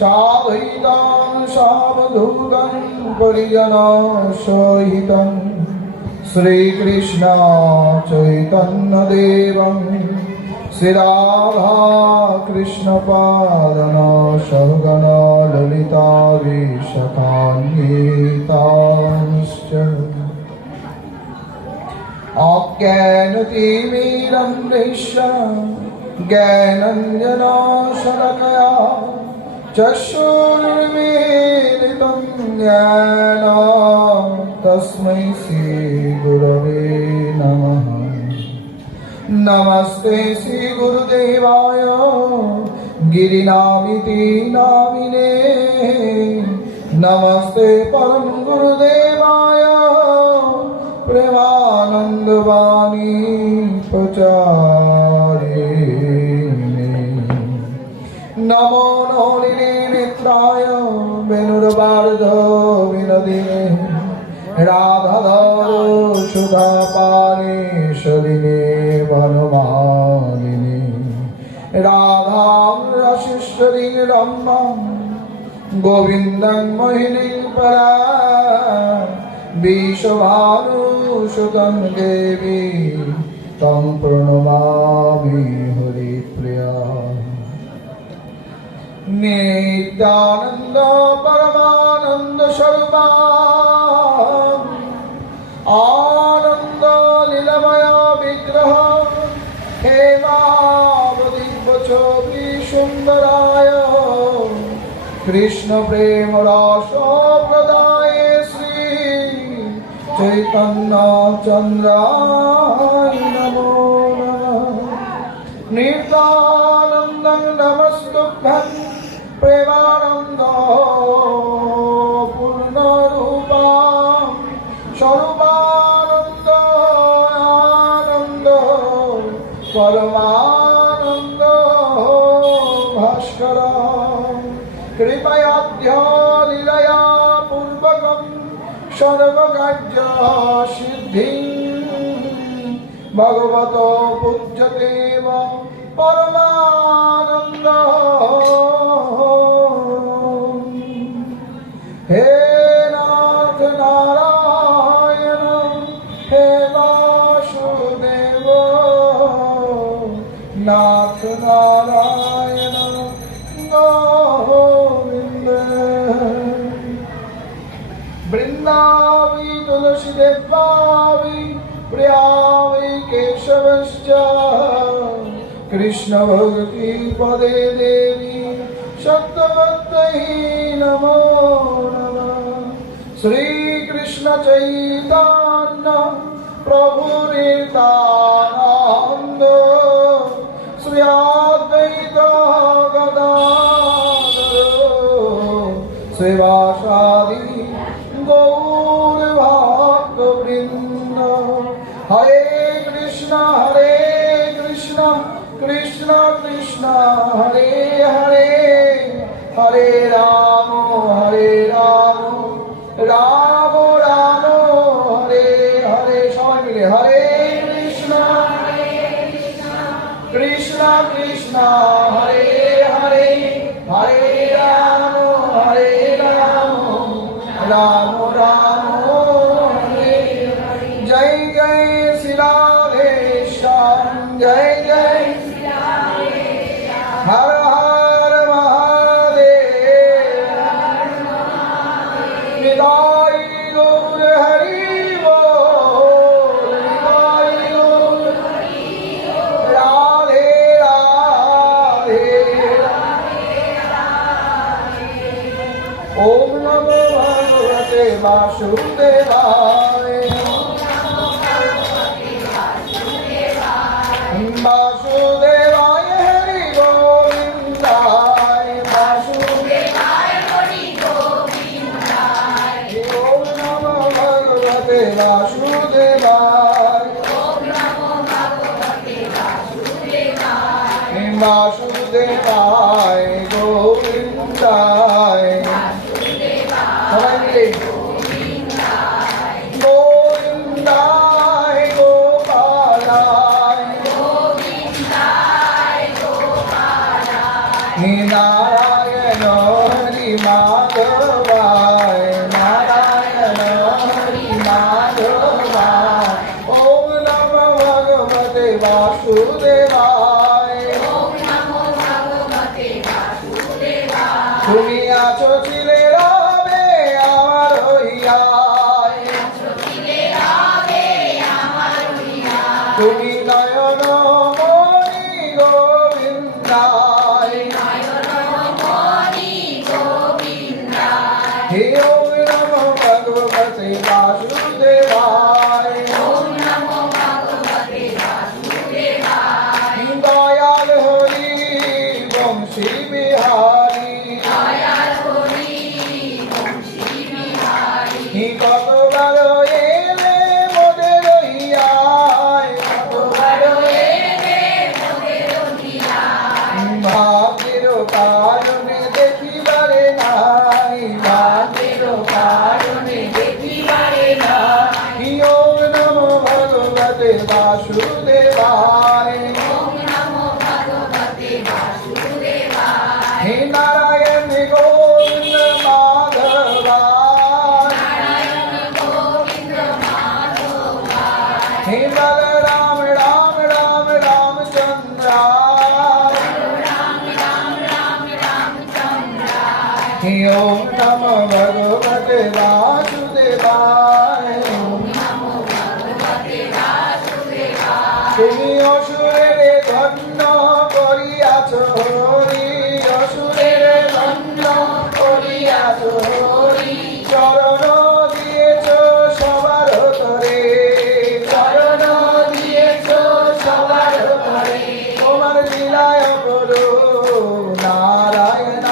সাধুইতাং সাবধূতাং পরিজনসহিতং শ্রীকৃষ্ণ চৈতন্য দেবং শ্রী রাধা কৃষ্ণ পাদন সহগণ ললিতা বিশাখান্বিতাংশ্চ অজ্ঞানতিমিরন্ধ্রস্য জ্ঞানাঞ্জনশলাকয়া চক্ষুর্মিলিतं জ্ঞান তস্मै শ্রীগুরবে নমঃ। নমস্তে শ্রীগুরুদেবায় গিরিনামিতি নামিনে নমস্তে পরম গুরুদেবায় প্রেমানন্দবাণী প্রচারিণে নমো নলিনে নেত্রায় বেণুরবার্ধ বিনোদিনে রাধাধর সুধা পারেশলিনে বনমালিনে রাধাং রসেশ্বরী রম্যাং গোবিন্দং মোহিনীং পরা বিশ্বভানুসুতং দেবী তং প্রণমামি হরিপ্রিয়া। নিত্যানন্দ পরমানন্দ স্বরূপা আনন্দ লীলাময় বিগ্রহ হেমাবতীর্ব ছবি সুন্দরায় কৃষ্ণ প্রেম রস প্রদায় শ্রী চৈতন্য চন্দ্রায় নমো নমঃ। নিত্যানন্দং নমস্তুভ্যং প্রেমানন্দ পূর্ণরূপাং স্বরূপানন্দ আনন্দ পরমানন্দ ভাস্কর কৃপয়াদ্য লীলয়া পূর্বকং সর্বকার্য সিদ্ধিং ভগবত পূজ্যতেব পরমানন্দ। হে নাথ নারায়ণ হে বাসুদেব নাথ নারায়ণ গোবিন্দ। বৃন্দাবি তুলসী দেবাবি প্রিয়াবি কেশবশ্চ কৃষ্ণ ভক্তি পদে দেবী সত্যবত্যৈ নমো নমঃ। শ্রীকৃষ্ণ চৈতন্য প্রভু নিত্যানন্দ শ্রী অদ্বৈত গদাধর শ্রীবাসাদি গৌর ভক্তবৃন্দ। হরে কৃষ্ণ কৃষ্ণ কৃষ্ণ হরে হরে হরে রাম রাম রাম হরে হরে। সবাই মিলে হরে কৃষ্ণ কৃষ্ণ কৃষ্ণ হরে হরে হরে রাম রাম রাম হরে হরে। জয় জয় শ্রী রাধেশ্যাম জয় জয় হর হর মহাদেব। নিতাই গৌর হরি বল নিতাই গৌর রাধে রাধে। ওম নমো ভগবতে বাসুদেবায় বাসুদেবায় হরি গোবিন্দায় বাসুদেবায় হরি গোবিন্দায়। ওম নমো ভগবতে বাসুদেবায় বাসুদেবায় গোবিন্দায়। সবাই মিলে গোবিন্দায় গোপালায় নারায়ণ মাধবায় নারায়ণ হরি মাধবায় ওম নমো ভগবতে বাসুদেবায় তুমি আছো ছিলে রবে আমার হইয়ায় তুমি নয়ন মণি গোবিন্দায় হে ওম নমো ভগবতে বাসুদেবায় দয়াল হরি বংশী বিহারী কতবার এলে মোদের হইয়ায় ভাগ্যের কারণে দেখিবারে নাই ভাগ্যের কারণে দেখিবারে নাই ওম নমো ভগবতে বাসুদেবায় হে নারায়ণ গোবিন্দ মাধবায় হে বলরাম রাম রাম রামচন্দ্র হে ওম নমো ভগবতে বাসুদেবায় তুমি অসুরের ধন্য করিয়াছ হরি অসুরের ধন্য করিয়াছ হরি চরণ দিয়েছ সবার তরে চরণ দিয়েছ সবার তরে তোমার লীলায় করো নারায়ণ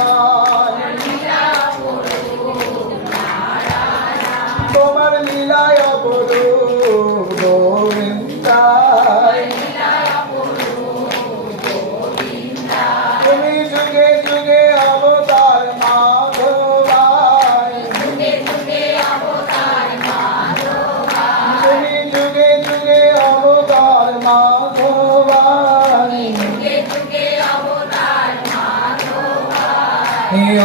তোমার লীলায় করো গোবিন্দায় তুমি যুগে যুগে অবতার মাধবায় তুমি যুগে যুগে অবতার মাধবায়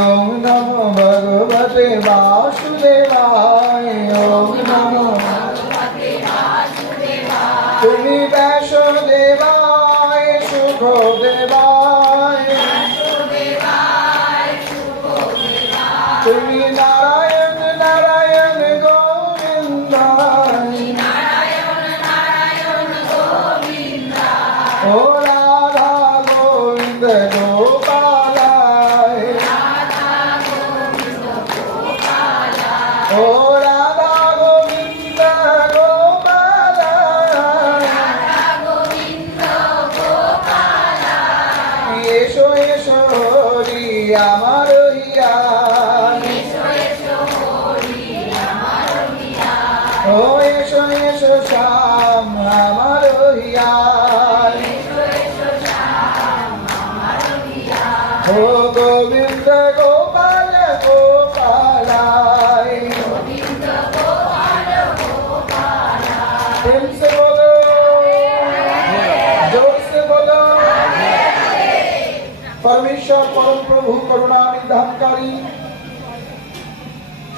ওম নমো ভগবতে বাসুদেবায় ওম নমো তুমি ব্যাসদেবায় সুখদেবায় তুমি নারায়ণ নারায়ণ গোবিন্দায় ও রাধা গোবিন্দ গোপালায় ও রাধা গোবিন্দ গোপালায় এসো এসো হরি আমার হইয়া ও এসো এসো শ্যাম আমার হইয়া ও গোবিন্দ গোপাল গোপালায় प्रेम से बोलो जोर से बोलो परमेश्वर परम प्रभु करुणा निधानकारी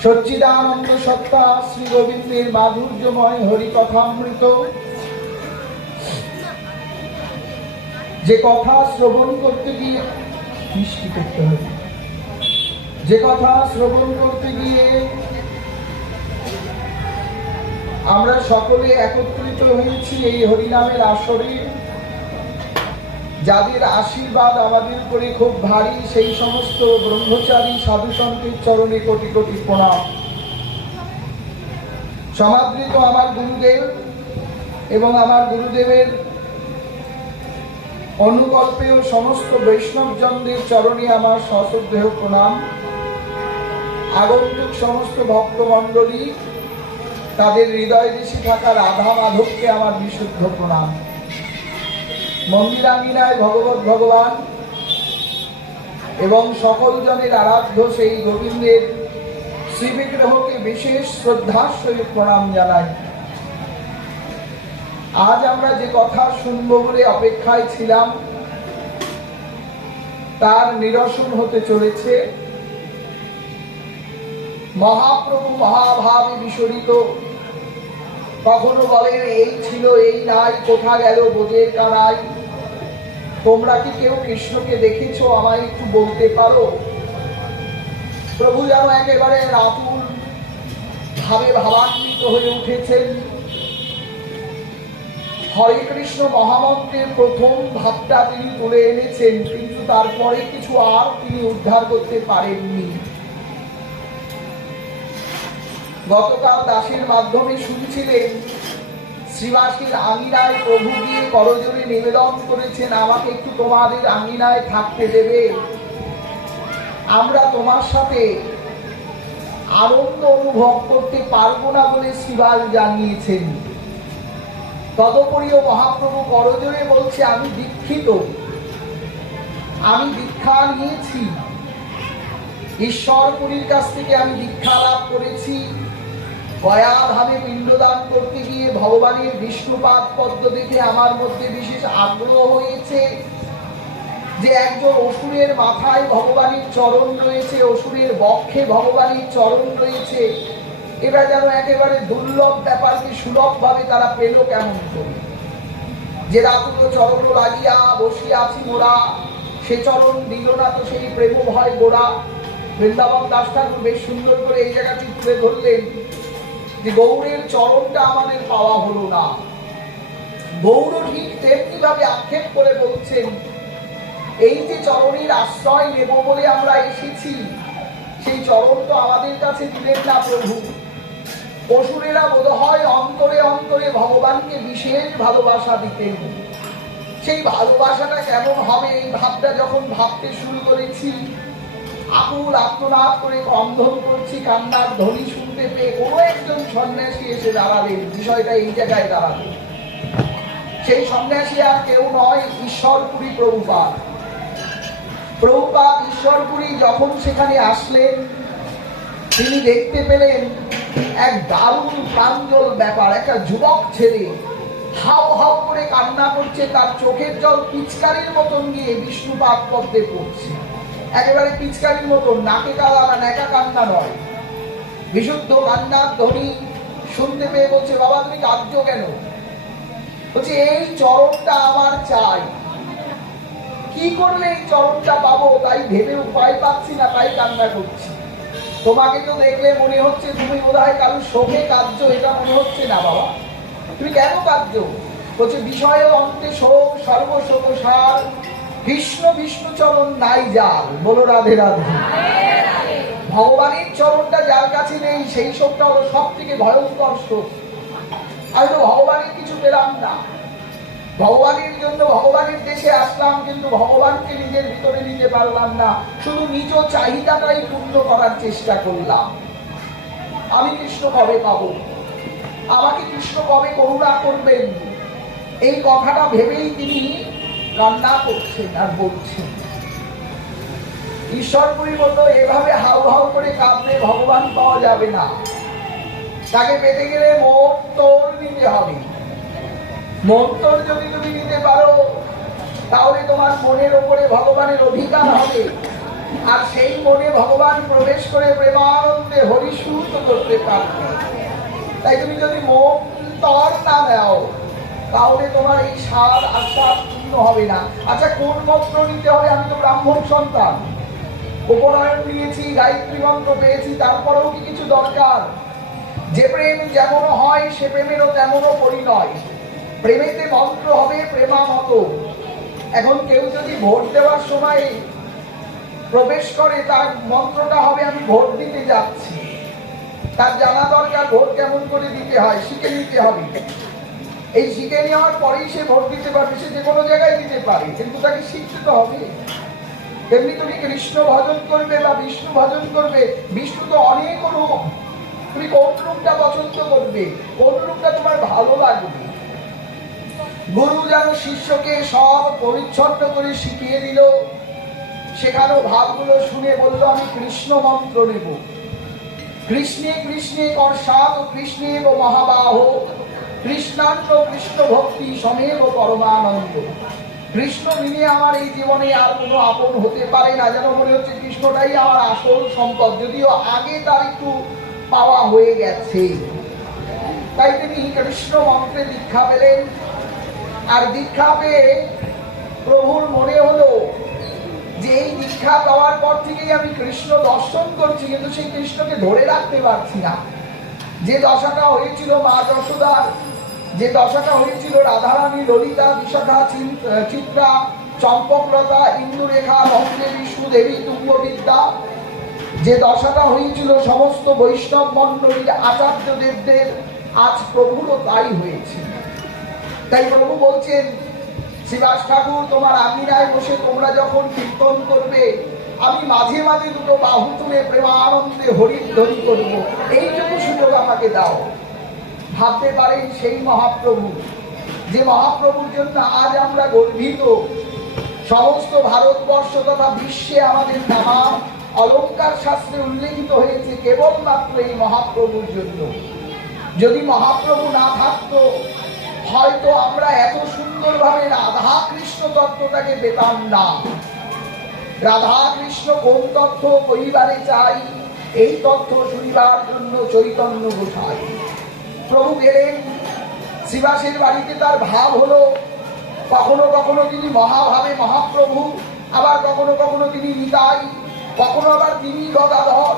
सच्चिदानंद सत्ता श्री गोविंदेर माधुर्यमय हरि कथामृत যে কথা শ্রবণ করতে গিয়ে মিষ্টি করতে হবে যে কথা শ্রবণ করতে গিয়ে আমরা সকলে একত্রিত হয়েছি এই হরিনামের আসরে যাদের আশীর্বাদ আমাদের উপরে খুব ভারী সেই সমস্ত ব্রহ্মচারী সাধু সন্তের চরণে কোটি কোটি প্রণাম সমাদৃত আমার গুরুদেব এবং আমার গুরুদেবের অনুকল্পেও সমস্ত বৈষ্ণবজনদের চরণে আমার সশ্রদ্ধেয় প্রণাম আগন্তুক সমস্ত ভক্তমণ্ডলী তাদের হৃদয় দেশে থাকা রাধা মাধবকে আমার বিশুদ্ধ প্রণাম মন্দিরাঙ্গিনায় ভগবত ভগবান এবং সকল জনের আরাধ্য সেই গোবিন্দের শ্রীবিগ্রহকে বিশেষ শ্রদ্ধার সহিত প্রণাম জানাই আজ আমরা যে কথা শুনবো বলে অপেক্ষায় ছিলাম তার নিরসন হতে চলেছে মহাপ্রভু মহাভাবে বিস্মরিত। কখনো বলেন এই ছিল এই নাই, কোথা গেল বোঝের কানাই। তোমরা কি কেউ কৃষ্ণকে দেখেছো? আমায় একটু বলতে পারো। প্রভু যেন একেবারে আতুল ভাবে ভাবান্বিত হয়ে উঠেছেন। হরে কৃষ্ণ মহামন্ত্রের প্রথম ভাবটা তিনি তুলে এনেছেন, কিন্তু তারপরে কিছু আর তিনি উদ্ধার করতে পারেননি। গতকাল দাসের মাধ্যমে শুনছিলেন শ্রীবাসীর আঙিনায় প্রভু গিয়ে করজোড়ে নিবেদন করেছেন, আমাকে একটু তোমাদের আঙিনায় থাকতে দেবে, আমরা তোমার সাথে আনন্দ অনুভব করতে পারবো না বলে শ্রীবাস জানিয়েছেন। তদুপরিও মহাপ্রভু করজোড়ে বলছে, আমি দীক্ষিত, আমি দীক্ষা নিয়েছি, ঈশ্বরপুরীর কাছ থেকে আমি দীক্ষা লাভ করেছি। গয়াধামে পিণ্ডদান করতে গিয়ে ভগবানের বিষ্ণুপাদ পদ্ম দেখে আমার মধ্যে বিশেষ আগ্রহ হয়েছে যে একজন অসুরের মাথায় ভগবানের চরণ রয়েছে, অসুরের বক্ষে ভগবানের চরণ রয়েছে। এবার যেন একেবারে দুর্লভ ব্যাপারকে সুলভ ভাবে তারা পেল কেমন করে। যে রাতুল চরণ লাগিয়া বসিয়াছি মোরা, সে চরণ দিল না তো সেই প্রেম ভয় গোড়া। বৃন্দাবন দাস ঠাকুর বেশ সুন্দর করে এই জায়গাটি তুলে ধরলেন যে গৌরের চরণটা আমাদের পাওয়া হলো না। গৌর ঠিক তেমনি ভাবে আক্ষেপ করে বলছেন, এই যে চরণের আশ্রয় নেব বলে আমরা এসেছি, সেই চরণ তো আমাদের কাছে দিলেন না প্রভু। অসুরেরা বোধ হয় অন্তরে অন্তরে ভগবানকে বিশেষ ভালোবাসা দিতেন। সেই ভালোবাসাটা কেমন হবে এই ভাবটা যখন ভাবতে শুরু করেছি, আকুল আত্মনাদ করে ক্রন্দন করছি, কান্নার ধ্বনি শুনতে পেয়ে কোনো একজন সন্ন্যাসী এসে দাঁড়ালেন। বিষয়টা এই জায়গায় দাঁড়াবে। সেই সন্ন্যাসী আর কেউ নয়, ঈশ্বরপুরী প্রভুপাদ। প্রভুপাদ ঈশ্বরপুরী যখন সেখানে আসলেন, তিনি দেখতে পেলেন এক দারুণ প্রাঞ্জল ব্যাপার। একটা যুবক ছেলে হাও হাও করে কান্না করছে, তার চোখের জল পিচকারির মতন গিয়ে বিষ্ণুপাদ পদ্মে পড়ছে। একেবারে পিচকারির মতন, নাকে কালা না, নেকা কান্না নয়, বিশুদ্ধ কান্নার ধ্বনি শুনতে পেয়ে বলছে, বাবা তুমি কাঁদছো কেন? বলছে এই চরণটা আমার চাই, কি করলে এই চরণটা পাবো তাই ভেবে উপায় পাচ্ছি না, তাই কান্না করছি। তোমাকে তো দেখলে মনে হচ্ছে তুমি বোধহয় কারো শোকে কাঁদছো, এটা মনে হচ্ছে না বাবা, তুমি কেন কাঁদছো? বলছে বিষয় অন্তে শোক সর্বশোক সার, কৃষ্ণ বিষ্ণু চরণ নাই যার। বলো রাধে রাধে। ভগবানের চরণটা যার কাছে নেই, সেই শোকটা হলো সব থেকে ভয়ঙ্কর শোক। আমি তো ভগবানের কিছু পেলাম না, ভগবানের জন্য ভগবানের দেশে আসলাম, কিন্তু ভগবানকে নিজের ভিতরে নিতে পারলাম না, শুধু নিজ চাহিদাটাই পূর্ণ করার চেষ্টা করলাম। আমি কৃষ্ণ কবে পাবো? আমাকে কৃষ্ণ কবে করুণা করবেন? এই কথাটা ভেবেই তিনি কান্না করছেন আর বলছেন। ঈশ্বরপুরী বলল, এভাবে হাউ হাউ করে কাঁদলে ভগবান পাওয়া যাবে না, তাকে পেতে গেলে মন তোর নিতে হবে। মন তোর যদি তুমি নিতে পারো, তাহলে তোমার মনের ওপরে ভগবানের অধিকার হবে, আর সেই মনে ভগবান প্রবেশ করে প্রেমানন্দে হরিসূত করতে পারবে। তাই তুমি যদি মন তর না দাও, তাহলে তোমার এই সার আশা পূর্ণ হবে না। আচ্ছা, কোন মন্ত্র নিতে হবে? আমি তো ব্রাহ্মণ সন্তান, উপনয়ন নিয়েছি, গায়ত্রী মন্ত্র পেয়েছি, তারপরেও কি কিছু দরকার? যে প্রেম যেমন হয় সে প্রেমেরও তেমনও পরিণয়। প্রেমেতে মন্ত্র হবে প্রেমামত। এখন কেউ যদি ভোট দেওয়ার সময় প্রবেশ করে, তার মন্ত্রটা হবে আমি ভোট দিতে যাচ্ছি। তার জানা দরকার ভোট কেমন করে দিতে হয়, শিখে নিতে হবে। এই শিখে নেওয়ার পরেই সে ভোট দিতে পারবে। সে যে কোনো জায়গায় দিতে পারে, কিন্তু তাকে শিখতে তো হবে। তেমনি তুমি কৃষ্ণ ভজন করবে বা বিষ্ণু ভজন করবে, বিষ্ণু তো অনেক রূপ, তুমি কোন রূপটা পছন্দ করবে, কোন রূপটা তোমার ভালো লাগবে। গুরু যেন শিষ্যকে সব পরিচ্ছন্ন করে শিখিয়ে দিল। সেখানেও ভাবগুলো শুনে বললো, আমি কৃষ্ণ মন্ত্র নেব। কৃষ্ণে কৃষ্ণে কর্ষাৎ কৃষ্ণেব মহাবাহ, কৃষ্ণান্ন কৃষ্ণ ভক্তি সমেব পরমানন্দ। কৃষ্ণ নিয়ে আমার এই জীবনে আর কোনো আপন হতে পারে না, যেন মনে হচ্ছে কৃষ্ণটাই আমার আসল সম্পদ, যদিও আগে তার একটু পাওয়া হয়ে গেছে। তাই তিনি কৃষ্ণ মন্ত্রে দীক্ষা পেলেন। আর দীক্ষা পেয়ে প্রভুর মনে হলো যে এই দীক্ষা পাওয়ার পর থেকেই আমি কৃষ্ণ দর্শন করছি, কিন্তু সেই কৃষ্ণকে ধরে রাখতে পারছি না। যে দশাটা হয়েছিল মা যশোদার, যে দশাটা হয়েছিল রাধারানী, ললিতা, বিশাখা, চিত্রা, চম্পকলতা, ইন্দুরেখা, মহাদেবী, সুদেবী, তুঙ্গবিদ্যা, যে দশাটা হয়েছিল সমস্ত বৈষ্ণব মণ্ডলীর আচার্যদেবদের, আজ প্রভুরও তাই হয়েছে। তাই প্রভু বলছেন, শ্রীবাস ঠাকুর তোমার আঙিনায় বসে তোমরা যখন কীর্তন করবে, আমি মাঝে মাঝে দুটো বাহু তুলে প্রেমানন্দে হরিধ্বনি করবো, এইটুকু সুযোগ আমাকে দাও। ভাবতে পারেন সেই মহাপ্রভু, যে মহাপ্রভুর জন্য আজ আমরা গর্বিত। সমস্ত ভারতবর্ষ তথা বিশ্বে আমাদের নাম অলঙ্কার শাস্ত্রে উল্লেখিত হয়েছে কেবলমাত্র এই মহাপ্রভুর জন্য। যদি মহাপ্রভু না থাকতো, হয়তো আমরা এত সুন্দরভাবে রাধা কৃষ্ণ তত্ত্বটাকে পেতাম না। রাধা কৃষ্ণ কোন তথ্য পরিবারে চাই, এই তথ্য শুনিবার জন্য চৈতন্য গোসাই। প্রভু গেলেন শ্রীবাসের বাড়িতে, তার ভাব হলো কখনো কখনো তিনি মহাভাবে মহাপ্রভু, আবার কখনো কখনো তিনি নিতাই, কখনো আবার তিনি গদাধর,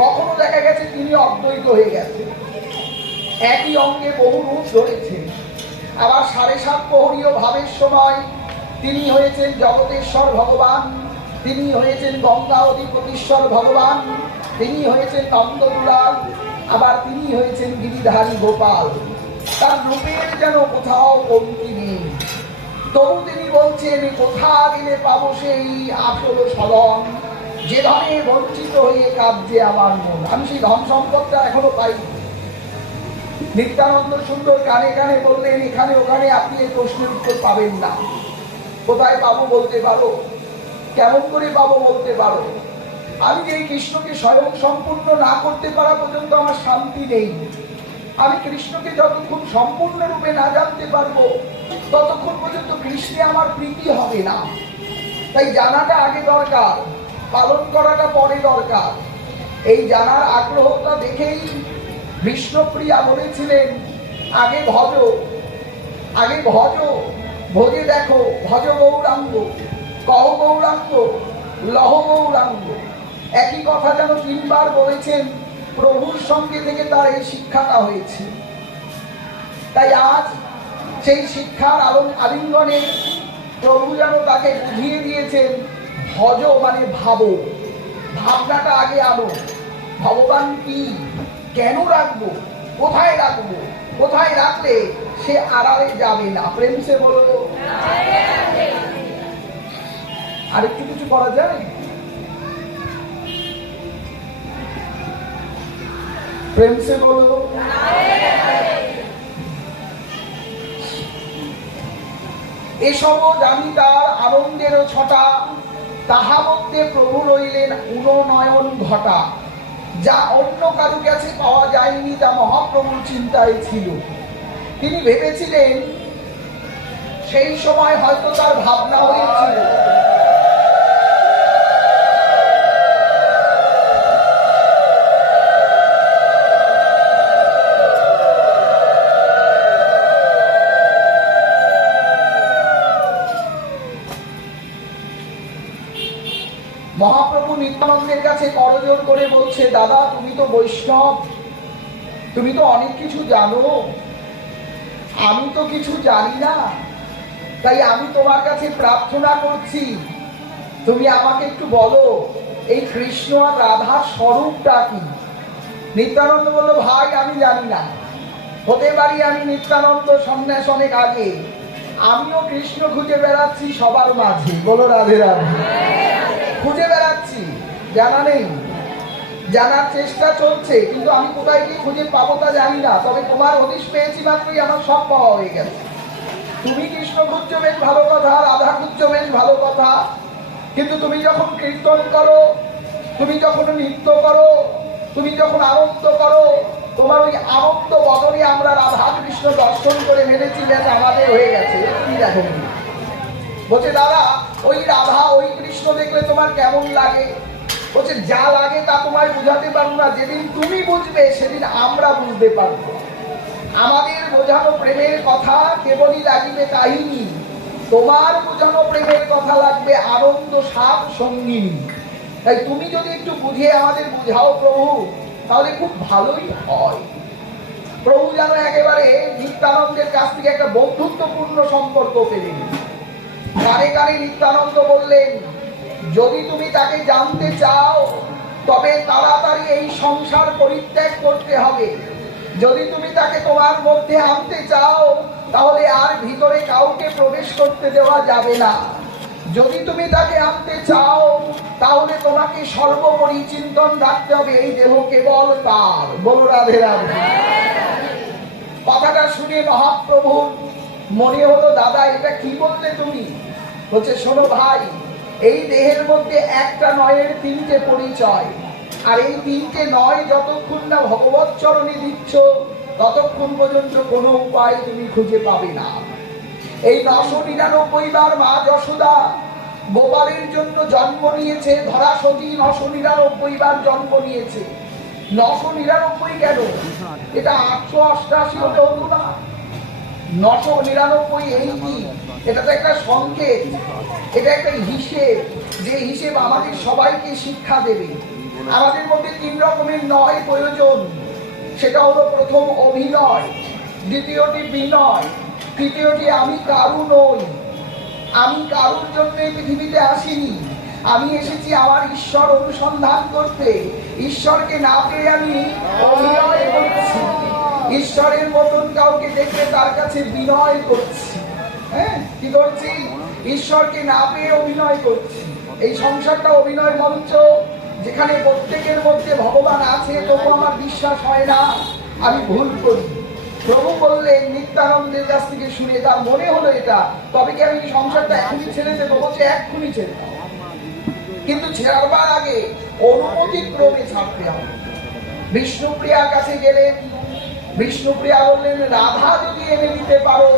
কখনো দেখা গেছে তিনি অদ্বৈত হয়ে গেছে। একই অঙ্গে বহু রূপ ধরেছেন। আবার 7.5 প্রহরীয় ভাবের সময় তিনি হয়েছেন জগতেশ্বর ভগবান, তিনি হয়েছেন গঙ্গা অধিপতিশ্বর ভগবান, তিনি হয়েছেন নন্দদুলাল, আবার তিনি হয়েছেন গিরিধারী গোপাল। তার রূপের যেন কোথাও কমতি নেই। তবু তিনি বলছেন, কোথা গেলে পাবো সেই আসল সদন, যে ধনে বঞ্চিত হয়ে কাঁদছে আমার মন। আমি সেই ধন সম্পদটা এখনো পাই। নিত্যানন্দ সুন্দর কানে কানে বললেন, এখানে ওখানে আপনি এই প্রশ্নের উত্তর পাবেন না। কোথায় পাবো বলতে পারো? কেমন করে পাবো বলতে পারো? আমি যে এই কৃষ্ণকে স্বয়ং সম্পূর্ণ না করতে পারা পর্যন্ত আমার শান্তি নেই। আমি কৃষ্ণকে যতক্ষণ সম্পূর্ণরূপে না জানতে পারবো, ততক্ষণ পর্যন্ত কৃষ্ণে আমার প্রীতি হবে না। তাই জানাটা আগে দরকার, পালন করাটা পরে দরকার। এই জানার আগ্রহটা দেখেই বিষ্ণুপ্রিয়া বলেছিলেন, আগে ভজ, আগে ভজ, ভজে দেখো, ভজ গৌরাঙ্গ, কহ গৌরাঙ্গ, লহ গৌরাঙ্গ। একই কথা যেন 3 বার বলেছেন। প্রভুর সঙ্গে থেকে তার এই শিক্ষাটা হয়েছে। তাই আজ সেই শিক্ষার আলিঙ্গনে প্রভু যেন তাকে বুঝিয়ে দিয়েছেন, ভজ মানে ভাবো, ভাবনাটা আগে আনো। ভগবান কি, কেন রাখবো, কোথায় রাখবো, কোথায় রাখলে সে আড়ালে যাবে না। প্রেম সে বলো, আরেকটু কিছু করা যায়? প্রেম সে বলো। এসব জানি তার আনন্দেরও ছটা, তাহা মধ্যে প্রভু রইলেন উননয়ন ঘটা। যা অন্য কারো কাছে পাওয়া যায়নি, তা মহাপ্রভুর চিন্তায় ছিল। তিনি ভেবেছিলেন, সেই সময় হয়তো তার ভাবনা হয়েছিল, মহাপ্রভু নিত্যানন্দের কাছে করজোড় করে বলছে, দাদা তুমি তো বৈষ্ণব, তুমি তো অনেক কিছু জানো, আমি তো কিছু জানি না। তাই আমি তোমার কাছে প্রার্থনা করছি, তুমি আমাকে একটু বলো এই কৃষ্ণ আর রাধার স্বরূপটা কি। নিত্যানন্দ বলল, ভাই আমি জানি না, হতে পারি আমি নিত্যানন্দ সন্ন্যাস অনেক আগে, আমিও কৃষ্ণ খুঁজে বেড়াচ্ছি সবার মাঝে। বলো রাধে রাধে। খুঁজে বেড়াচ্ছি, জানা নেই, জানার চেষ্টা চলছে, কিন্তু আমি কোথায় গিয়ে খুঁজে পাবো তা জানি না। তবে তোমার হদিশ পেয়েছি মাত্রই আমার সব পাওয়া হয়ে গেছে। তুমি কৃষ্ণ খুঁজছো বেশ ভালো কথা, রাধা খুঁজছো বেশ ভালো কথা, কিন্তু তুমি যখন কীর্তন করো, তুমি যখন নৃত্য করো, তুমি যখন আনন্দ করো, তোমার ওই আনন্দ বদলে আমরা রাধা কৃষ্ণ দর্শন করে মেনেছি, বেশ আমাদের হয়ে গেছে। তুমি দেখো বলছে দাদা ওই রাধা ওই কৃষ্ণ দেখলে তোমার কেমন লাগে? বলছে যা লাগে তা তোমায় বুঝাতে পারবো না, যেদিন তুমি বুঝবে সেদিন আমরা বুঝতে পারবো। আমাদের বোঝানো প্রেমের কথা কেবলই লাগিবে কাহিনী, তোমার বোঝানো প্রেমের কথা লাগবে আনন্দ সাপ সঙ্গিনী। তাই তুমি যদি একটু বুঝিয়ে আমাদের বুঝাও প্রভু, তাহলে খুব ভালোই হয়। প্রভু যেন একেবারে নিত্যানন্দের কাছ থেকে একটা বন্ধুত্বপূর্ণ সম্পর্ক পেলেন। কানে কানে নিত্যানন্দ বললেন, যদি তুমি তাকে জানতে চাও তবে তাড়াতাড়ি এই সংসার পরিত্যাগ করতে হবে। যদি তুমি তাকে তোমার মধ্যে আনতে চাও তাহলে আর ভিতরে কাউকে প্রবেশ করতে দেওয়া যাবে না। যদি তুমি তাকে আনতে চাও তাহলে তোমাকে সর্বোপরি চিন্তন রাখতে হবে এই দেহ কেবল তার। বলো রাধে রাধে। কথাটা শুনে মহাপ্রভু মনে হলো, দাদা এটা কি বললে তুমি? বলছে শোনো ভাই, এই দেহের মধ্যে একটা নয়ের তিনটে পরিচয়, আর এই তিনটে নয় যতক্ষণ না ভগবৎ চরণে দিচ্ছ ততক্ষণ পর্যন্ত কোনো উপায় তুমি খুঁজে পাবে না। এই 999 বার মা যশোদা গোপালের জন্য জন্ম নিয়েছে, ধরা সতী 999 বার জন্ম নিয়েছে। 999 কেন? এটা 888 হতে হতো না? 999 এই কি? এটা তো একটা সংকেত, এটা একটা হিসেব, যে হিসেব আমাদের সবাইকে শিক্ষা দেবে। আমাদের মধ্যে 3 রকমের নয় প্রয়োজন। সেটা হলো প্রথম অভিনয়, দ্বিতীয়টি বিনয়, তৃতীয়টি আমি কারু নই। আমি কারুর জন্য পৃথিবীতে আসিনি, আমি এসেছি আমার ঈশ্বর অনুসন্ধান করতে। ঈশ্বরকে না পেয়ে আমি অভিনয় করছি, ঈশ্বরের মতন কাউকে দেখলে তার কাছে বিনয় করছি। হ্যাঁ, কি করছি? ঈশ্বরকে না পেয়ে অভিনয় করছি। এই সংসারটা অভিনয় মঞ্চ, যেখানে প্রত্যেকের মধ্যে ভগবান আছে, তবু আমার বিশ্বাস হয় না, আমি ভুল করি। প্রভু বললেন নিত্যানন্দের কাছ থেকে শুনে তার মনে হলো এটা, তবে কি আমি সংসারটা এখনই ছেড়ে দেবো? বলছে এক্ষুনি ছেড়ে দাও, কিন্তু ছেড়াবার আগে অনুমতি ক্রমে ছাড়তে হবে। বিষ্ণুপ্রিয়ার কাছে গেলেন, বিষ্ণুপ্রিয়া বললেন রাধা যদি এনে দিতে পারো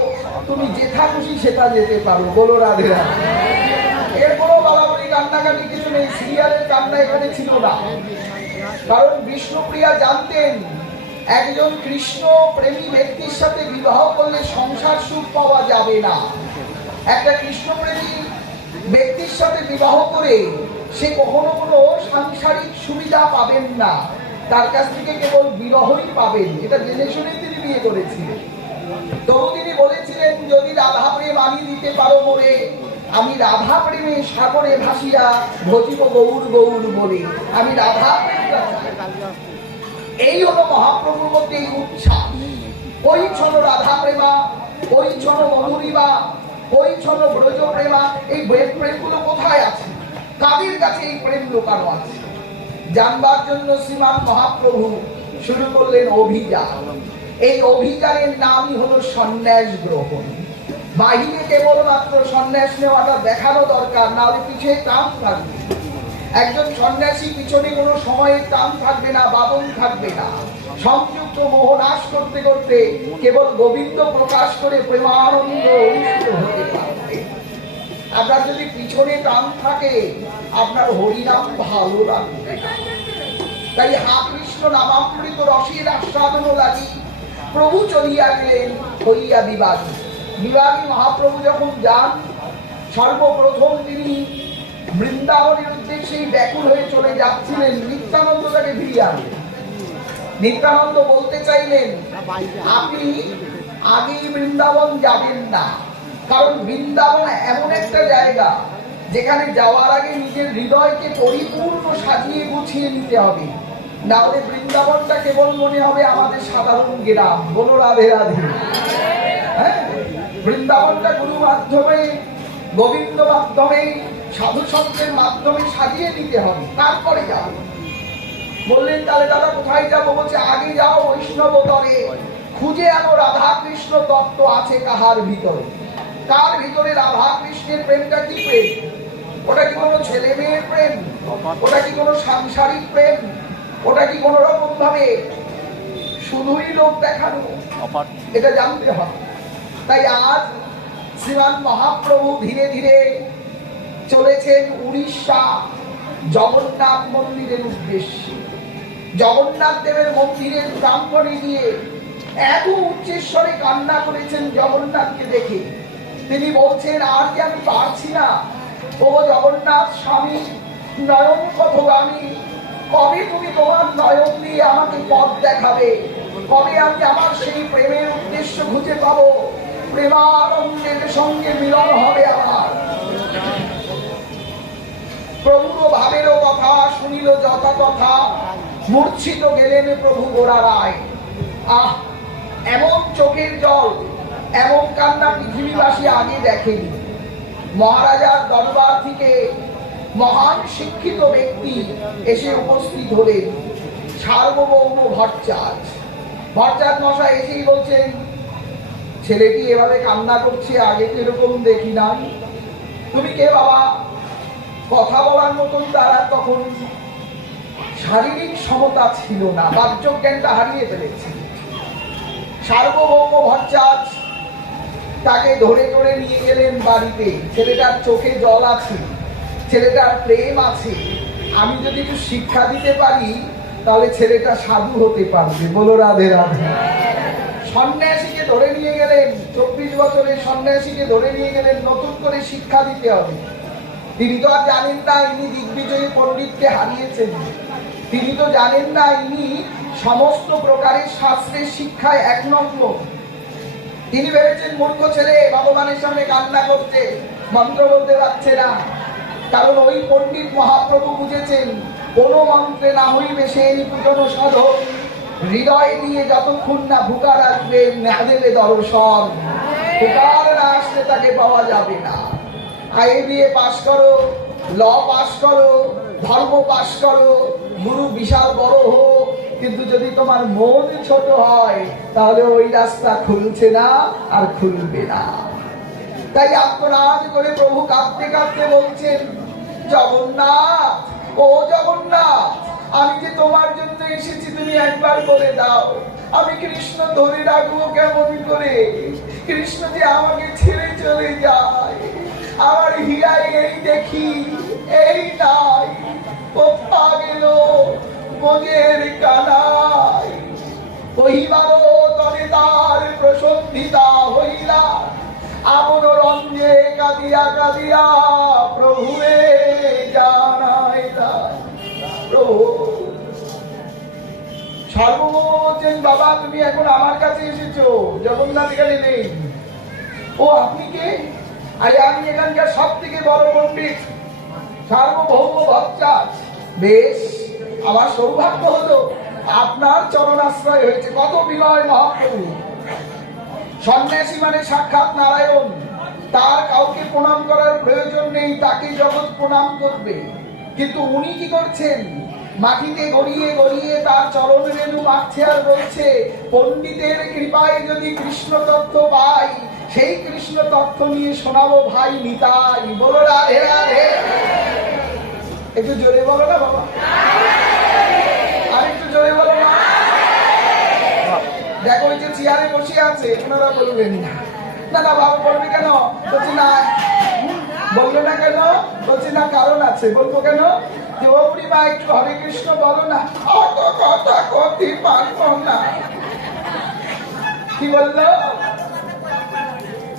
তুমি যেথা খুশি সেটা যেতে পারো। বলো রাধে রাধে। এর কোনো বলাবলি কান্নাকাটি কিছু নেই, সিরিয়ালের কান্না এখানে ছিল না। কারণ বিষ্ণুপ্রিয়া জানতেন একজন কৃষ্ণ প্রেমী ব্যক্তির সাথে বিবাহ করলে সংসার সুখ পাওয়া যাবে না। একটা কৃষ্ণ প্রেমী ব্যক্তির সাথে বিবাহ করে সে কখনো কোনো সাংসারিক সুবিধা পাবেন না, তার কাছ থেকে কেবল বিরহই পাবেন। এটা জেনে শুনেই তিনি বিয়ে করেছিলেন। তবু তিনি বলেছিলেন যদি রাধা প্রেম আমি দিতে পারো মোরে, আমি রাধা প্রেমে সাগরে ভাসিয়া ভজিব গৌর গৌর বলে। আমি রাধা প্রেম, এই হলো মহাপ্রভুর মধ্যে এই উচ্ছ্বাস। পরিচ্ছন্ন রাধা প্রেমা, পরিচ্ছন্ন মধুরিমা, পরিচ্ছন্ন ব্রজ প্রেমা, এই প্রেমগুলো কোথায় আছে? কাদের কাছে এই প্রেম লুকানো আছে? জানবার জন্য শ্রীমান মহাপ্রভু শুরু করলেন অভিযান। এই অভিযানের নামই হলো সন্ন্যাস গ্রহণ। বাহিরে কেবলমাত্র সন্ন্যাস নেওয়াটা দেখানো দরকার, না হলে পিছিয়ে টান থাকবে। একজন সন্ন্যাসী পিছনে কোনো সময়ে টান থাকবে না, বাদন থাকবে না। সংযুক্ত মোহ নাশ করতে করতে কেবল গোবিন্দ প্রকাশ করে প্রেমানন্দ অনুষ্ঠিত হতে পারবে। আপনার যদি পিছনে টান থাকে আপনার হরিনাম ভালো লাগবে। তাই হা কৃষ্ণ নামামৃত রসের আস্বাদন লাগি প্রভু চলিয়া গেলেন হইয়া বিবাদী। বিবাদী মহাপ্রভু যখন যান, সর্বপ্রথম তিনি বৃন্দাবনের উদ্দেশ্যেই ব্যাকুল হয়ে চলে যাচ্ছিলেন। নিত্যানন্দ তাকে ফিরিয়ে আনলেন। নিত্যানন্দ বলতে চাইলেন আপনি আগেই বৃন্দাবন যাবেন না, কারণ বৃন্দাবন এমন একটা জায়গা যেখানে যাওয়ার আগে নিজের হৃদয়কে পরিপূর্ণ সাজিয়ে গুছিয়ে নিতে হবে, না হলে বৃন্দাবনটা কেবল মনে হবে আমাদের সাধারণ গ্রাম। বলো রাধে রাধে। হ্যাঁ, বৃন্দাবনটা গুরু মাধ্যমে, গোবিন্দ মাধ্যমে, সাধু সন্তের মাধ্যমে সাজিয়ে নিতে হবে, তারপরে যাও। বললেন তাহলে দাদা কোথায় যাবো? বলছে আগে যাও বৈষ্ণব তরে, খুঁজে আনো রাধা কৃষ্ণ তত্ত্ব আছে কাহার ভিতরে। কার ভিতরে রাধা কৃষ্ণের প্রেমটা কি প্রেম? ওটা কি কোনো ছেলে মেয়ের প্রেম? ওটা কি কোনো সাংসারিক প্রেম? ওটা কি কোনো রকম ভাবে শুধুই লোক দেখানো? এটা জানতে হবে। তাই আজ শ্রীমান মহাপ্রভু ধীরে ধীরে চলেছেন উড়িষ্যা জগন্নাথ মন্দিরের উদ্দেশ্যে। জগন্নাথ দেবের মন্দিরের প্রাঙ্গণে গিয়ে এত উচ্চস্বরে কান্না করেছেন জগন্নাথকে দেখে। তিনি বলছেন, আর কি আমি পারছি না, ও জগন্নাথ স্বামী নয়ন পথগামী, কবে তুমি তোমার নয়ন দিয়ে আমাকে পথ দেখাবে? কবে আমি আমার সেই প্রেমের উদ্দেশ্য খুঁজে পাবো? প্রেমানন্দের সঙ্গে মিলন হবে আমার। প্রভুর ভাবেরও কথা শুনিল যথা কথা, মূর্ছিত গেলেন প্রভু গোড়া রায়। আহ, এমন চোখের জল, এমন কান্না পৃথিবীবাসী আগে দেখেনি। মহারাজার দরবার থেকে মহান শিক্ষিত ব্যক্তি এসে উপস্থিত হলেন, সার্বভৌম ভট্টাচার্য। ভট্টাচার্য মশাই এসেই বলছেন, ছেলেটি এভাবে কান্না করছে, আগে তো এরকম দেখি নাই। তুমি কে বাবা? কথা বলার মতন তারা তখন শারীরিক সমতা ছিল না, বাহ্য জ্ঞানটা হারিয়ে ফেলেছে। সার্বভৌম ভট্টাচার্য তাকে ধরে ধরে নিয়ে গেলেন বাড়িতে। ছেলেটার চোখে জল আছে, ছেলেটার প্রেম আছে, আমি যদি একটু শিক্ষা দিতে পারি তাহলে ছেলেটা সাধু হতে পারবে। বলো রাধে রাধে। সন্ন্যাসীকে ধরে নিয়ে গেলেন, 24 বছরের সন্ন্যাসীকে ধরে নিয়ে গেলেন, নতুন করে শিক্ষা দিতে হবে। তিনি তো আর জানেন না ইনি দিগ্বিজয়ী পণ্ডিতকে হারিয়েছেন। তিনি তো জানেন না ইনি সমস্ত প্রকারের শাস্ত্রের শিক্ষায় এক নম্বর। তিনি ভেবেছেন মূর্খ ছেলে ভগবানের সামনে কান্না করছে, মন্ত্র বলতে পারছে না। কারণ ওই পণ্ডিত মহাপ্রভু বুঝেছেন কোন মন্ত্রে না হইবে সেই পূজন সাধন, হৃদয় দিয়ে যতক্ষণ না ভুকার আসবে না দেবে দর্শন, ভুকার না আসলে তাকে পাওয়া যাবে না। IBA পাস করো, ল পাস করো, ধর্ম পাস করো, গুরু বিশাল বড় হোক, কিন্তু যদি তোমার মন ছোট হয় তাহলে ওই রাস্তা খুলছে না আর খুলবে না। তাই আত্মনাদ করে প্রভু কাঁদতে কাঁদতে বলছেন, জগন্নাথ, ও জগন্নাথ, আমি যে তোমার জন্য এসেছি তুমি একবার বলে দাও, আমি কৃষ্ণ ধরে রাখবো কেমন করে? কৃষ্ণ যে আমাকে ছেড়ে চলে যায়, আমার হীরায় এই দেখি, এই নাই, কোথা গেল মনের কানাই, কহিবার তরে তার প্রসন্ধিতা হইলা, আমন রঞ্জে কাঁদিয়া কাঁদিয়া প্রভুরে জানাই তাই। প্রভু সর্বমোচন, বাবা তুমি এখন আমার কাছে এসেছো, জগন্নাথ এখানে নেই। ও আপনি কে? আরে আমি এখানকার সব থেকে বড় পণ্ডিত সার্বভৌম ভট্টাচার্য। বেশ, আমার সৌভাগ্য হলো আপনার চরণাশ্রয় হয়েছে। কত বিনয় মহাপ্রভু! সন্ন্যাসী মানে সাক্ষাৎ নারায়ণ, তার কাউকে প্রণাম করার প্রয়োজন নেই, তাকে জগৎ প্রণাম করবে। কিন্তু উনি কি করছেন? মাটিতে গড়িয়ে গড়িয়ে তার চরণ রেণু মাখছে আর বলছে, পণ্ডিতের কৃপায় যদি কৃষ্ণ তত্ত্ব পাই, সেই কৃষ্ণ তত্ত্ব নিয়ে শোনাবো ভাই নিতাই। বলো রাধে রাধে। একটু জোরে বলো না বাবা, আর একটু জোরে বলো না। দেখো ওই যে চেয়ারে বসে আছে, ওনারা বলবেন না। না না বাবা বলবে কেন? বলছি না। বললো না কেন? বলছি না, কারণ আছে। বলবো কেন? যে ও বুড়িমা একটু হরে কৃষ্ণ বলো না। অত কথা কতি পারবো না। কি বললো?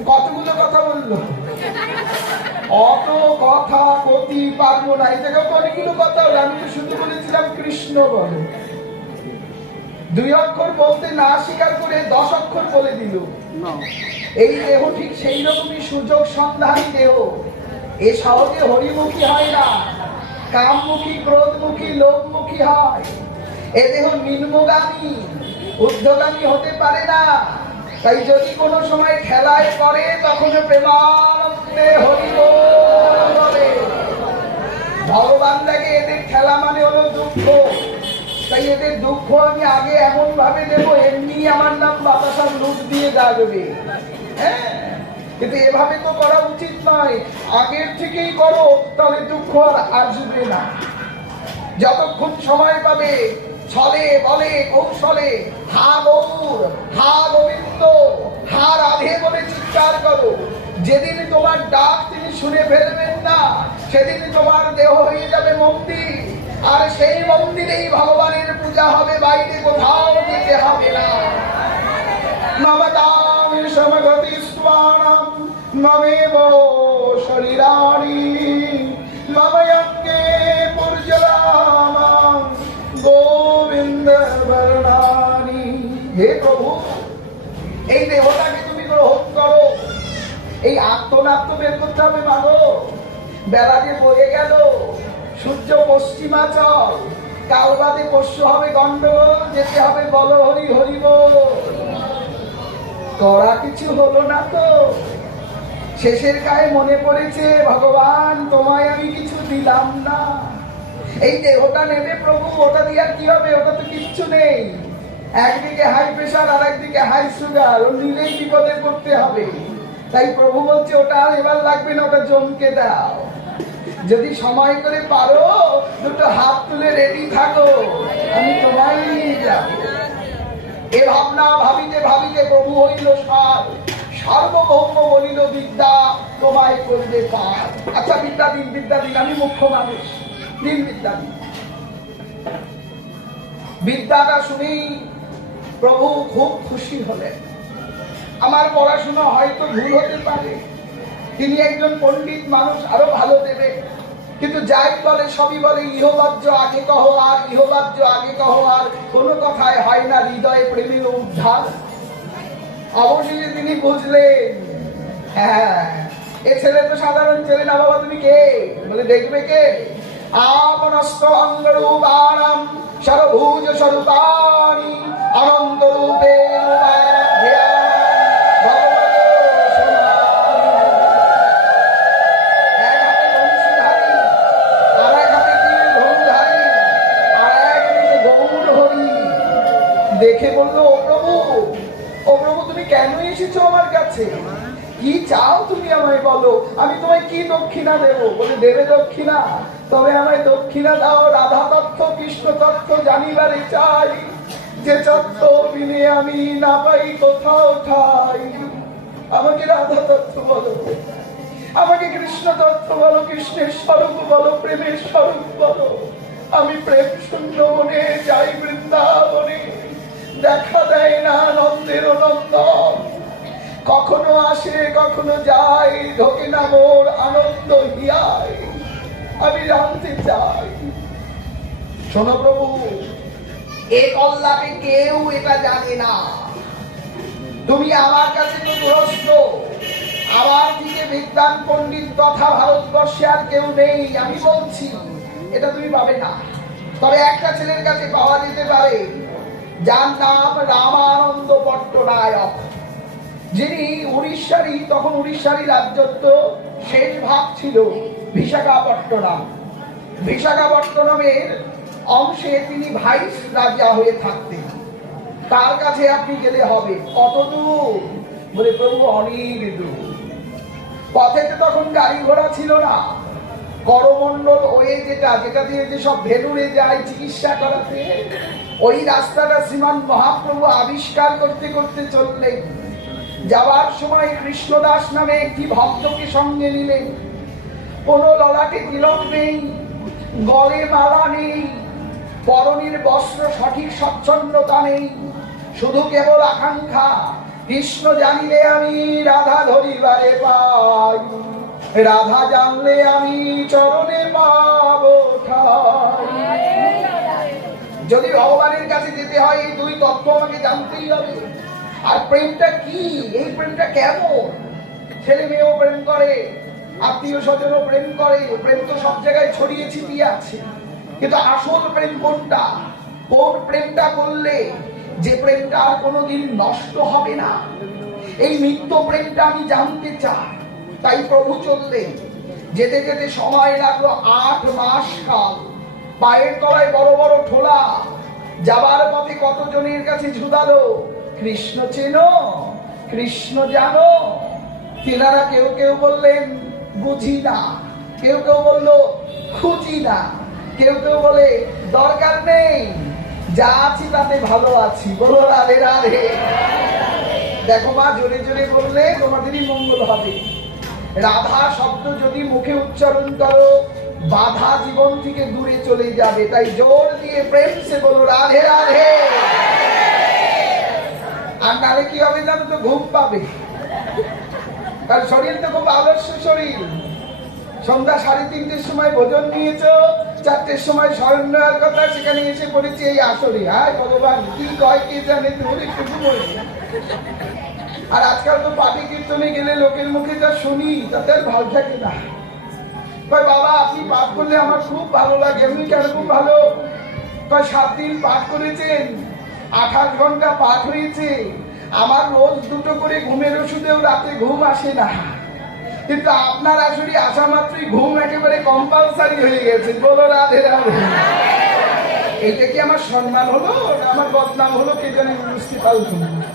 কতগুলো কথা বললো? অত কথা কতি পারবো না। এই জায়গায় অনেকগুলো কথা হলো, আমি তো শুধু বলেছিলাম কৃষ্ণ বলো। 2 অক্ষর বলতে না স্বীকার করে 10 অক্ষর বলে দিল। এই দেহ ঠিক সেই রকমই সুযোগ সন্ধানী দেহ। এ সহজে হরিমুখী হয় না, কামমুখী, ক্রোধমুখী, লোভমুখী হয়। এ দেহ নিম্নগামী, ঊর্ধ্বগামী হতে পারে না। তাই যদি কোনো সময় খেলায় পড়ে তখন প্রেমানন্দে হরি বল বলে। ভগবান দেখে এদের খেলা মানে হলো দুঃখ, তাই এদের দুঃখ আমি আগে এমন ভাবে দেবো এমনি আমার নাম বাতাসার লুট দিয়ে যাবে। হ্যাঁ, কিন্তু এভাবে তো করা উচিত নয়। আগের থেকেই করো, তাহলে দুঃখ আর আসবে না। যতক্ষণ সময় পাবে ছলে বলে কৌশলে হা গৌর, হা গোবিন্দ, হা রাধে বলে চিৎকার করো। যেদিন তোমার ডাক তিনি শুনে ফেলবেন না, সেদিন তোমার দেহ হয়ে যাবে মন্দির, আর সেই মন্দিরেই ভগবানের পূজা হবে, বাইরে কোথাও যেতে হবে না। মমতাং সমগতি স্বানাম মমেব শরীরাণি মময়জ্ঞে পূজ্যলামাং গোবিন্দ বর্ণানি। হে প্রভু, এই দেহটাকে তুমি গ্রহণ করো। এই আত্মনাত্ম বের করতে হবে মাগো। বেলা যে বয়ে গেল, সূর্য পশ্চিমাচল, কাল বাদে পরশু হবে গন্ডগোল, যেতে হবে বল হরি হরি বল। করা কিছু হলো না তো। শেষের গায়ে মনে পড়েছে, ভগবান তোমায় আমি কিছু দিলাম না। এই দেহটা নেবে প্রভু, ওটা দিয়ে আর কি হবে? ওটা তো কিচ্ছু নেই। একদিকে হাই প্রেশার আর একদিকে হাই সুগার, ও নিলেই বিপদে পড়তে হবে। তাই প্রভু বলছে ওটা আর এবার লাগবে না, ওটা জমকে দাও। যদি সময় করে পারো দুটো হাত তুলে রেডি থাকো, আমি তোমায় নিয়ে যাব। এ ভাবনা ভাবিতে ভাবিতে প্রভু হইল সার, সার্বভৌম বলিল বিদ্যা তোমায় করবে পার। আচ্ছা বিদ্যা দিন, বিদ্যা দিন, আমি মুখ্য মানুষ, দিন বিদ্যা দিন। বিদ্যাটা শুনি প্রভু খুব খুশি হলেন। আমার পড়াশোনা হয়তো ভুল হতে পারে, তিনি একজন পণ্ডিত মানুষ, আরো ভালো দেবে, কিন্তু যাই বলে সবই বলে ইহবাজ্য আগে কহ আর, ইহবাজ্য আগে কহ আর, কোনো কথায় হয় না হৃদয়ে প্রেমের উদ্ধার। অবশেষে তিনি বুঝলেন, হ্যাঁ এ ছেলে তো সাধারণ ছেলে না। বাবা তুমি কে? বলে দেখবে কে? আপনস্ত অঙ্গরূপাণাম সর্বভুজ স্বরূপাণি অনন্ত রূপে দেখে বললো, ও প্রভু, ও প্রভু তুমি কেন এসেছো আমার কাছে? কি চাও তুমি আমায় বলো, আমি তোমায় কি দক্ষিণা দেব? বলে দেবে দক্ষিণা? তবে আমায় দক্ষিণা দাও রাধা তত্ত্ব কৃষ্ণ তত্ত্ব জানিবারে চাই, যে তত্ত্ব বিনে আমি না পাই কোথাও ঠাই। আমাকে রাধা তত্ত্ব বলো, আমাকে কৃষ্ণ তত্ত্ব বলো, কৃষ্ণের স্বরূপ বলো, প্রেমের স্বরূপ বলো। আমি প্রেম শূন্য মনে যাই বৃন্দাবনে, দেখা দেয় না নন্দের নন্দন, কখনো আসে কখনো যায়, ঢোকে না মোর আনন্দ হিয়ায়। আমি জানতে চাই। শোনো প্রভু, এ কল্যাণে কেউ এটা জানে না। তুমি আমার কাছে তো দুরস্ত, আমার দিকে বিদ্বান পণ্ডিত তথা ভারতবর্ষে আর কেউ নেই। আমি বলছি এটা তুমি পাবে না। তবে একটা ছেলের কাছে পাওয়া যেতে পারে, যার নাম রামানন্দ পট্টনায়ক, যিনি উড়িষ্যারই, তখন উড়িষ্যারই রাজ্যত্ব শেষ ভাগ ছিল বিশাখাপট্টনম। বিশাখাপট্টনমের অংশে তিনি ভাইস রাজা হয়ে থাকতেন। তার কাছে আপনি গেলে হবে। কত দূর? বলে প্রভু অনেক দূর। পথেতে তখন গাড়ি ঘোড়া ছিল না। করমণ্ডল ওয়ে যেটা দিয়ে যে সব ভেলুরে যায় চিকিৎসা করাতে, ওই রাস্তাটা শ্রীমান মহাপ্রভু আবিষ্কার করতে করতে চললেন। যাওয়ার সময় কৃষ্ণদাস নামে একটি ভক্তকে সঙ্গে নিলেন। কোনো ললাটে তিলক নেই, গলে মালা নেই, পরনের বস্ত্র সঠিক স্বচ্ছন্দতা নেই, শুধু কেবল আকাঙ্ক্ষা কৃষ্ণ জানিলে আমি রাধা ধরিবারে পাই, রাধা জানলে আমি চরণে পাবো ঠাই। যদি ভগবানের কাছে যেতে হয় এই দুই তত্ত্ব আমাকে জানতেই হবে। আর প্রেমটা কি? এই প্রেমটা কেমন? ছেলে মেয়েও প্রেম করে, আত্মীয় স্বজনও প্রেম করে, প্রেম তো সব জায়গায় ছড়িয়ে ছিটিয়ে আছে। কিন্তু আসল প্রেম কোনটা? কোন প্রেমটা করলে যে প্রেমটা আর কোনোদিন নষ্ট হবে না, এই নিত্য প্রেমটা আমি জানতে চাই। তাই প্রভু চললেন। যেতে যেতে সময় লাগলো 8 মাস কাল। পায়ের তলায় বড় বড় ঠোলা। যাবার পথে কতজনের কাছে ঝুদালো, কৃষ্ণ চেনো, কৃষ্ণ জানো? তেনারা কেউ কেউ বললেন বুঝি না, কেউ কেউ বললো খুঁজি না, কেউ কেউ বলে দরকার নেই, যা আছি তাতে ভালো আছি। বলো রাধে রাধে। দেখো মা, জোরে জোরে বললে তোমাদেরই মঙ্গল হবে। রাধা শব্দ যদি মুখে উচ্চারণ করো বাধা জীবন থেকে দূরে চলে যাবে। তাই জোর দিয়ে প্রেম সে বলো রাধে রাধে। আর নালে কি হবে জানো তো, ঘুম পাবে। তার শরীর তো খুব আলস্য শরীর। সন্ধ্যা 3:30-র সময় ভোজন নিয়েছো, 4টের সময় শয়ন নেওয়ার কথা, সেখানে এসে পড়েছে এই আসরে। হায় ভগবান, কি কয় কে জানে, তুমি একটু ঘুমোই। আর আজকাল তো পাটি কীর্তনে গেলে লোকের মুখে যা শুনি তাতে আর ভালো থাকে না। কয় বাবা আপনি পাঠ করলে আমার খুব ভালো লাগে। এমনি কেন খুব ভালো? কয় 7 দিন পাঠ করেছেন, 28 ঘন্টা পাঠ হয়েছে। আমার রোজ 2টো করে ঘুমের ওষুধেও রাতে ঘুম আসে না, কিন্তু আপনার আসলে আসা মাত্রই ঘুম একেবারে কম্পালসারি হয়ে গেছে। বলো রাধে রাধে। এইটা কি আমার সম্মান হলো না আমার বদনাম হলো কে জানে, বুঝতে পারলাম না।